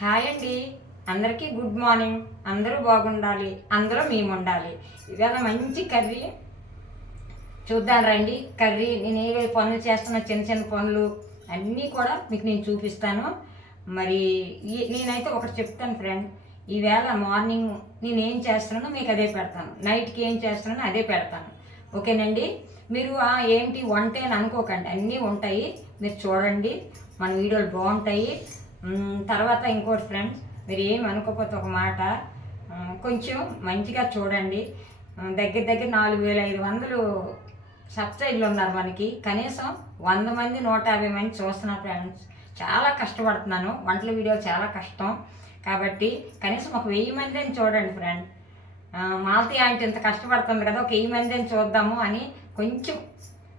Hi అండి. అందరికీ good morning. అందరూ బాగుండాలి. అందరూ మేము ఉండాలి ఇవాళ మంచి కర్రీ చూద్దాం రండి. కర్రీ నేను ఏ పనులు చేస్తున్న చిన్న చిన్న పనులు అన్నీ కూడా మీకు నేను చూపిస్తాను. మరి ఈ నేనైతే ఒకటి చెప్తాను ఫ్రెండ్ ఈవేళ మార్నింగ్ నేను ఏం చేస్తున్నానో మీకు అదే పెడతాను. నైట్కి ఏం చేస్తున్నానో అదే పెడతాను. ఓకేనండి? మీరు "ఆ, ఏంటి? వంట అని అనుకోకండి. అన్నీ ఉంటాయి. మీరు చూడండి. మన వీడియోలు బాగుంటాయి. తర్వాత ఇంకోటి ఫ్రెండ్స్ మీరు ఏం అనుకోకపోతే ఒక మాట కొంచెం మంచిగా చూడండి. దగ్గర దగ్గర నాలుగు వేల ఐదు వందలు సబ్స్క్రైబ్లు ఉన్నారు మనకి. కనీసం వంద మంది నూట యాభై మంది చూస్తున్నారు ఫ్రెండ్స్ చాలా కష్టపడుతున్నాను. వంటల వీడియో చాలా కష్టం. కాబట్టి కనీసం ఒక వెయ్యి మంది అని చూడండి ఫ్రెండ్ మాలతి ఆంటీ ఇంత కష్టపడుతుంది కదా ఒక వెయ్యి మంది అని చూద్దాము అని కొంచెం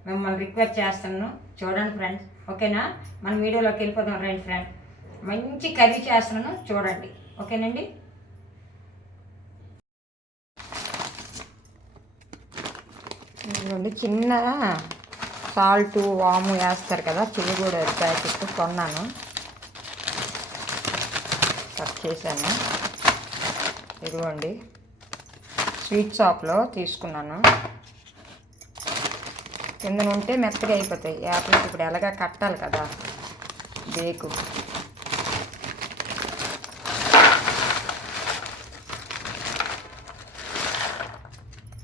మిమ్మల్ని రిక్వెస్ట్ చేస్తున్నాను. చూడండి ఫ్రెండ్స్ ఓకేనా? మన వీడియోలోకి వెళ్ళిపోదాం రండి ఫ్రెండ్ మంచి కర్రీ చేస్తున్నాను చూడండి. ఓకేనండి? ఇదిగోండి చిన్న సాల్ట్ వాము వేస్తారు కదా చిల్లిగూడ ప్యాకెట్ కొన్నాను. కట్ చేశాను. ఇదిగోండి స్వీట్ షాప్లో తీసుకున్నాను. కింద ఉంటే మెత్తగా అయిపోతాయి. యాపిల్స్ ఇప్పుడు ఎలాగా కట్టాలి కదా బేకు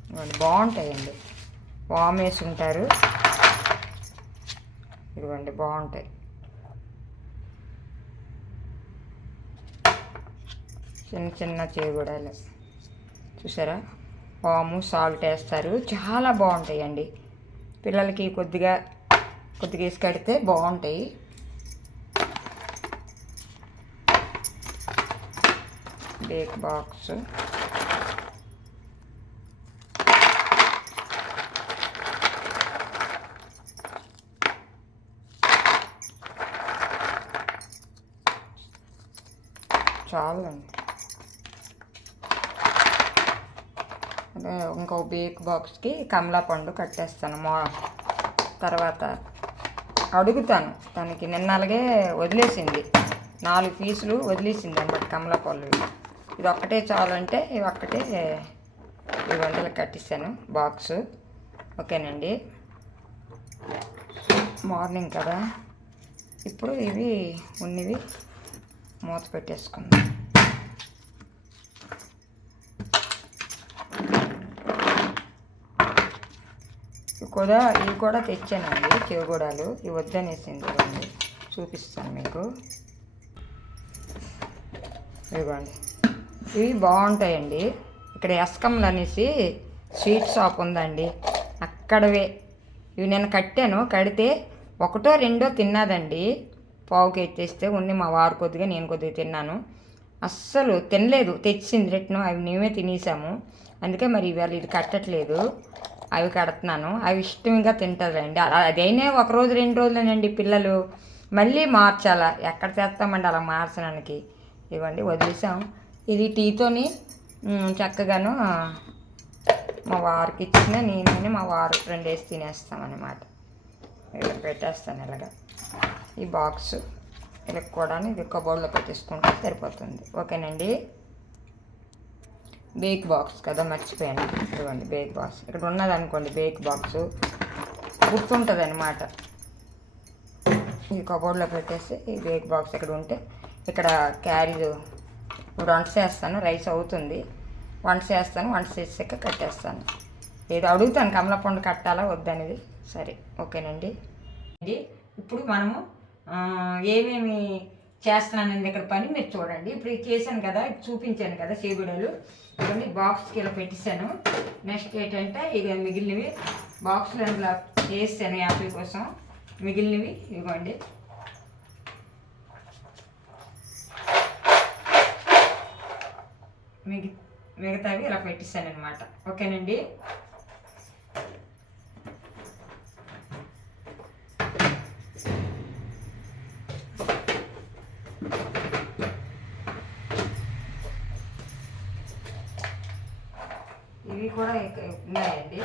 ఇదిగోండి బాగుంటాయండి. వామ్ వేసి ఉంటారు ఇదిగోండి బాగుంటాయి. చిన్న చిన్న చేగూడాలు. చూసారా? వాము సాల్ట్ వేస్తారు. చాలా బాగుంటాయండి. పిల్లలకి కొద్దిగా కొద్దిగా వేసి కడితే బాగుంటాయి. Bake box. చాలండి. అదే ఇంకో బేక్ బాక్స్కి కమలా పండు కట్టేస్తాను. మా తర్వాత అడుగుతాను. తనకి నిన్న అలాగే వదిలేసింది. నాలుగు పీసులు వదిలేసింది అనమాట కమలా పళ్ళు ఇది ఒక్కటే చాలంటే ఇవి ఒక్కటే ఈ వందలు కట్టిస్తాను బాక్స్ ఓకేనండి. మార్నింగ్ కదా. ఇప్పుడు ఇవి ఉన్నవి మూత పెట్టేసుకుందాం ఇవి కూడా ఇవి కూడా తెచ్చానండి చెవిగూడాలు ఇవి వద్దనేసింది ఇవ్వండి. చూపిస్తాను మీకు. ఇదిగోండి ఇవి బాగుంటాయండి. ఇక్కడ ఎస్కమ్లు అనేసి స్వీట్ షాప్ ఉందండి. అక్కడవే. ఇవి నేను కట్టాను. కడితే ఒకటో రెండో తిన్నాదండి. పావుకి ఎత్తేస్తే ఉన్ని మా వారు కొద్దిగా నేను కొద్దిగా తిన్నాను. అస్సలు తినలేదు. తెచ్చింది రెట్ను. అవి మేమే తినేసాము. అందుకే మరి ఇవాళ ఇది కట్టట్లేదు. అవి కడుతున్నాను. అవి ఇష్టంగా తింటారండి అదైనా ఒక రోజు రెండు రోజులేనండి పిల్లలు. మళ్ళీ మార్చాలా? ఎక్కడ చేస్తామండి అలా మార్చడానికి? ఇవ్వండి వదిలేసాం. ఇది టీతోని చక్కగాను మా వారికి ఇచ్చిన నేను మా వారు రెండు వేసి తినేస్తామన్నమాట. ఇలా పెట్టేస్తాను ఇలాగా. ఈ బాక్స్ ఇలా ఇది కబోర్డ్లో పెట్టేసుకుంటే సరిపోతుంది. ఓకేనండి? బేక్ బాక్స్ కదా మర్చిపోయాను. ఇదిగోండి బేక్ బాక్స్. ఇక్కడ ఉన్నది అనుకోండి బేక్ బాక్స్. గుర్తుంటుంది అనమాట ఈ కబోర్డ్లో పెట్టేసి ఈ బేక్ బాక్స్ ఇక్కడ ఉంటే ఇక్కడ క్యారీజ్ ఇప్పుడు వంట చేస్తాను రైస్ అవుతుంది. వంట చేస్తాను వంట చేసాక కట్టేస్తాను. ఏదో అడుగుతాను కమలపండు కట్టాలా వద్దనేది. సరే ఓకేనండి? ఇది ఇప్పుడు మనము ఏమేమి చేస్తున్నానండి ఇక్కడ పని మీరు చూడండి. ఇప్పుడు ఇది చేశాను కదా చూపించాను కదా చేగుడలు ఇవన్నీ బాక్స్కి ఇలా పెట్టేశాను. నెక్స్ట్ ఏంటంటే ఇక మిగిలినవి బాక్స్లో ఇలా చేసాను యాపిల్ కోసం. మిగిలినవి ఇవ్వండి. మిగి మిగతావి ఇలా పెట్టేశాను అనమాట ఓకేనండి? ఇవి కూడా ఉన్నాయండి.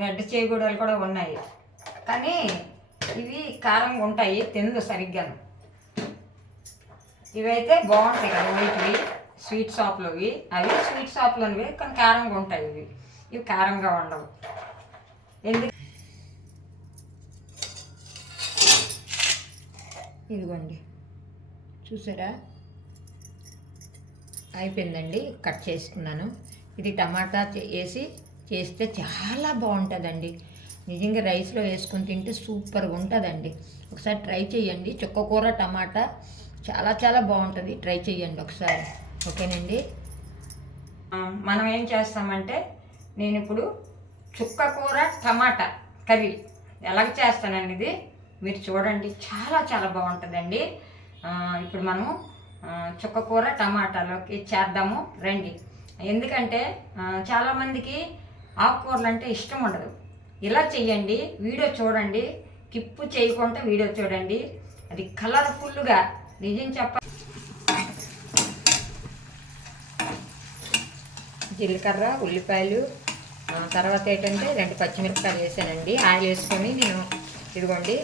రెడ్ చేగూడలు కూడా ఉన్నాయి. కానీ ఇవి కారంగా ఉంటాయి తిందు సరిగ్గాను. ఇవైతే బాగుంటాయి కదా వైట్వి స్వీట్ షాప్లోవి. అవి స్వీట్ షాప్లోనివి కానీ కారంగా ఉంటాయి ఇవి. ఇవి కారంగా ఉండవు. ఎందుకు? ఇదిగోండి. చూసారా? అయిపోయిందండి. కట్ చేసుకున్నాను. ఇది టమాటా వేసి చేస్తే చాలా బాగుంటుందండి. నిజంగా రైస్లో వేసుకొని తింటే సూపర్గా ఉంటుందండి. ఒకసారి ట్రై చేయండి. చుక్కకూర టమాటా చాలా చాలా బాగుంటుంది. ట్రై చేయండి ఒకసారి. ఓకేనండి? మనం ఏం చేస్తామంటే నేను ఇప్పుడు చుక్క కూర టమాటా కర్రీ ఎలాగ చేస్తానండి ఇది మీరు చూడండి. చాలా చాలా బాగుంటుందండి. ఇప్పుడు మనము చుక్క కూర టమాటాలోకి చేద్దాము రండి. ఎందుకంటే చాలామందికి ఆకుకూరలు అంటే ఇష్టం ఉండదు. ఇలా చేయండి వీడియో చూడండి కిప్పు చేయకుండా వీడియో చూడండి. అది కలర్ఫుల్గా నిజం చెప్ప జీలకర్ర ఉల్లిపాయలు తర్వాత ఏంటంటే రెండు పచ్చిమిరపకాయలు వేసానండి. ఆయిల్ వేసుకొని నేను ఇదిగోండి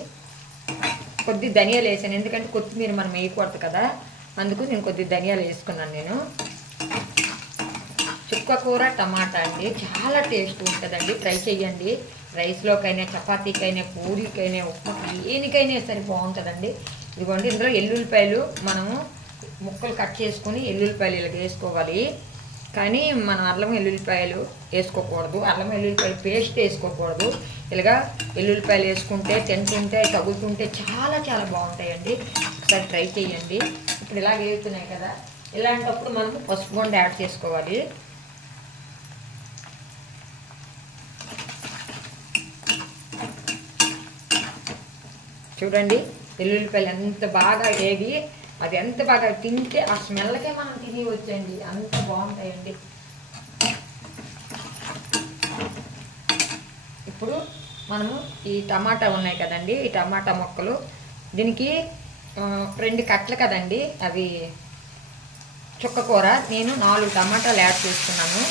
కొద్ది ధనియాలు వేసాను. ఎందుకంటే కొత్తిమీర మనం వేయకూడదు కదా. అందుకు నేను కొద్ది ధనియాలు వేసుకున్నాను నేను. చుక్క కూర టమాటా అండి. చాలా టేస్ట్ ఉంటుందండి. ట్రై చేయండి రైస్లోకైనా చపాతీకైనా పూరికైనా ఉప్మా దేనికైనా సరే బాగుంటుందండి. ఇదిగోండి ఇందులో ఎల్లుల్లిపాయలు మనము ముక్కలు కట్ చేసుకుని ఎల్లుల్లిపాయలు ఇలా వేసుకోవాలి. కానీ మనం అల్లం వెల్లుల్లిపాయలు వేసుకోకూడదు. అల్లం వెల్లుల్లిపాయలు పేస్ట్ వేసుకోకూడదు. ఇలాగా వెల్లుల్లిపాయలు వేసుకుంటే తింటుంటే తగులుతుంటే చాలా చాలా బాగుంటాయండి. ఒకసారి ట్రై చేయండి. ఇప్పుడు ఇలా వేగుతున్నాయి కదా ఇలాంటప్పుడు మనం పసుపు గుండ యాడ్ చేసుకోవాలి. చూడండి వెల్లుల్లిపాయలు ఎంత బాగా వేగి అది ఎంత బాగా తింటే ఆ స్మెల్కే మనం తినేవచ్చండి అంత బాగుంటాయండి. ఇప్పుడు మనము ఈ టమాటా ఉన్నాయి కదండి ఈ టమాటా మొక్కలు. దీనికి రెండు కట్టలు కదండి అవి చుక్క కూర. నేను నాలుగు టమాటాలు యాడ్ చేసుకున్నాను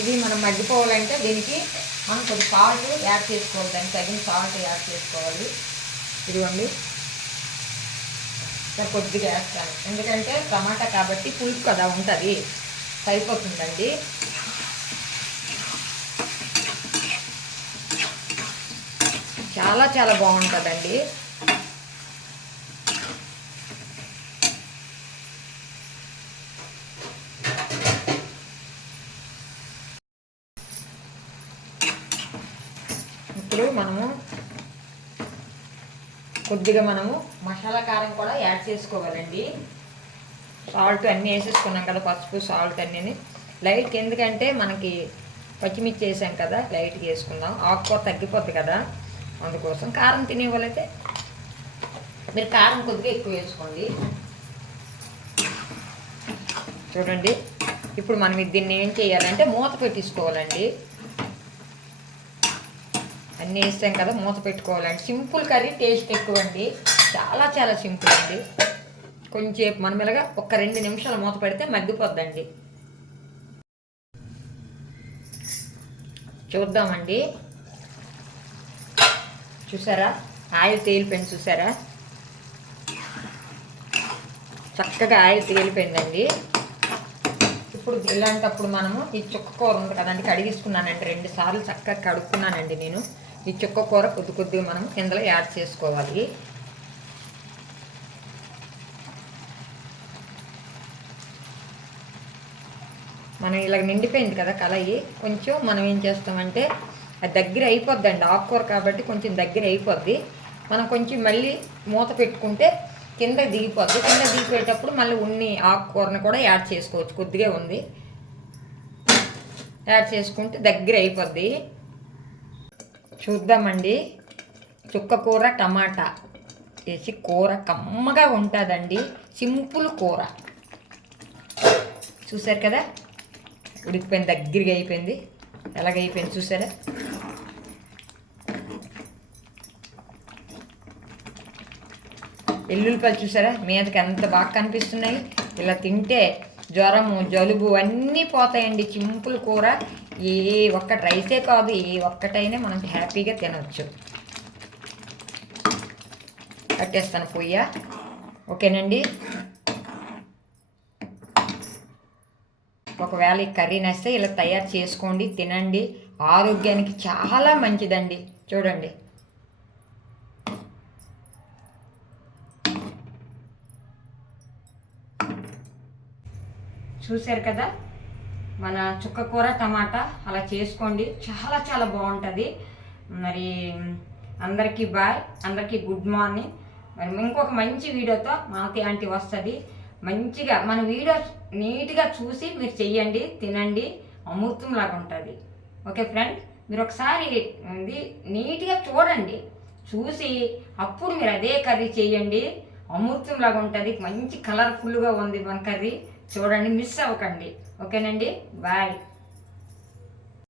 ఇది మనం మగ్గిపోవాలంటే దీనికి మనం కొద్ది సాల్ట్ యాడ్ చేసుకోవాలి దానికి తగిన సాల్ట్ యాడ్ చేసుకోవాలి. ఇదిగోండి. నేను కొద్దిగా వేస్తాను. ఎందుకంటే టమాటా కాబట్టి పులుపు కదా ఉంటుంది. సరిపోతుందండి. చాలా చాలా బాగుంటుందండి. ఇప్పుడు మనము కొద్దిగా మనము మసాలా కారం కూడా యాడ్ చేసుకోవాలండి. సాల్ట్ అన్నీ వేసేసుకున్నాం కదా పసుపు సాల్ట్ అన్నీ లైట్ ఎందుకంటే మనకి పచ్చిమిర్చి వేసాం కదా లైట్గా వేసుకుందాం. ఆకుకూర తగ్గిపోద్ది కదా అందుకోసం కారం తినే వాళ్ళైతే మీరు కారం కొద్దిగా ఎక్కువ వేసుకోండి. చూడండి ఇప్పుడు మనం దీన్ని ఏం చేయాలంటే మూత పెట్టించుకోవాలండి అన్నీ వేస్తాం కదా మూత పెట్టుకోవాలండి సింపుల్ కర్రీ టేస్ట్ ఎక్కువ అండి. చాలా చాలా సింపుల్ అండి. కొంచెం మనం ఇలాగా ఒక రెండు నిమిషాలు మూత పెడితే మగ్గిపోద్దండి. చూద్దామండి. చూసారా? ఆయిల్ తేలిపోయింది చూసారా? చక్కగా ఆయిల్ తేలిపోయిందండి. ఇప్పుడు ఇలాంటప్పుడు మనము ఈ చుక్క కూర ఉంది కదండి కడిగేసుకున్నానండి. రెండు సార్లు చక్కగా కడుక్కున్నానండి నేను. ఈ చుక్క కూర కొద్ది కొద్దిగా మనం కిందలో యాడ్ చేసుకోవాలి. మనం ఇలా నిండిపోయింది కదా కలయి కొంచెం మనం ఏం చేస్తామంటే అది దగ్గర అయిపోద్దండి ఆకుకూర కాబట్టి కొంచెం దగ్గర అయిపోద్ది. మనం కొంచెం మళ్ళీ మూత పెట్టుకుంటే కింద దిగిపోద్ది. కింద దిగిపోయేటప్పుడు మళ్ళీ ఉన్ని ఆకుకూరని కూడా యాడ్ చేసుకోవచ్చు కొద్దిగా ఉంది. యాడ్ చేసుకుంటే దగ్గర అయిపోద్ది. చూద్దామండి. చుక్క కూర టమాటా. వేసి కూర కమ్మగా ఉంటుందండి. సింపుల్ కూర. చూసారు కదా? ఉడికిపోయింది దగ్గరగా అయిపోయింది. ఎలాగైపోయింది చూసారా ఎల్లుల్లిపాయలు చూసారా మీదకి ఎంత బాగా కనిపిస్తున్నాయి. ఇలా తింటే జ్వరము జలుబు అన్నీ పోతాయండి. సింపుల్ కూర. ఏ ఒక్కటి రైసే కాదు ఏ ఒక్కటైనా మనం హ్యాపీగా తినవచ్చు కట్టేస్తాను పొయ్య. ఓకేనండి? ఒకవేళ ఈ కర్రీ నచ్చితే ఇలా తయారు చేసుకోండి తినండి. ఆరోగ్యానికి చాలా మంచిదండి. చూడండి. చూశారు కదా? మన చుక్క కూర టమాటా అలా చేసుకోండి. చాలా చాలా బాగుంటుంది. మరి అందరికీ బాయ్ అందరికీ గుడ్ మార్నింగ్. మరి ఇంకొక మంచి వీడియోతో మాతి ఆంటీ వస్తుంది. మంచిగా మన వీడియో నీట్గా చూసి మీరు చెయ్యండి తినండి. అమృతం లాగా ఉంటుంది. ఓకే ఫ్రెండ్ మీరు ఒకసారి ఇది నీట్గా చూడండి. చూసి అప్పుడు మీరు అదే కర్రీ చేయండి అమృతం లాగా ఉంటుంది. మంచి కలర్ఫుల్గా ఉంది మన కర్రీ. చూడండి మిస్ అవ్వకండి. ఓకేనండి? బాయ్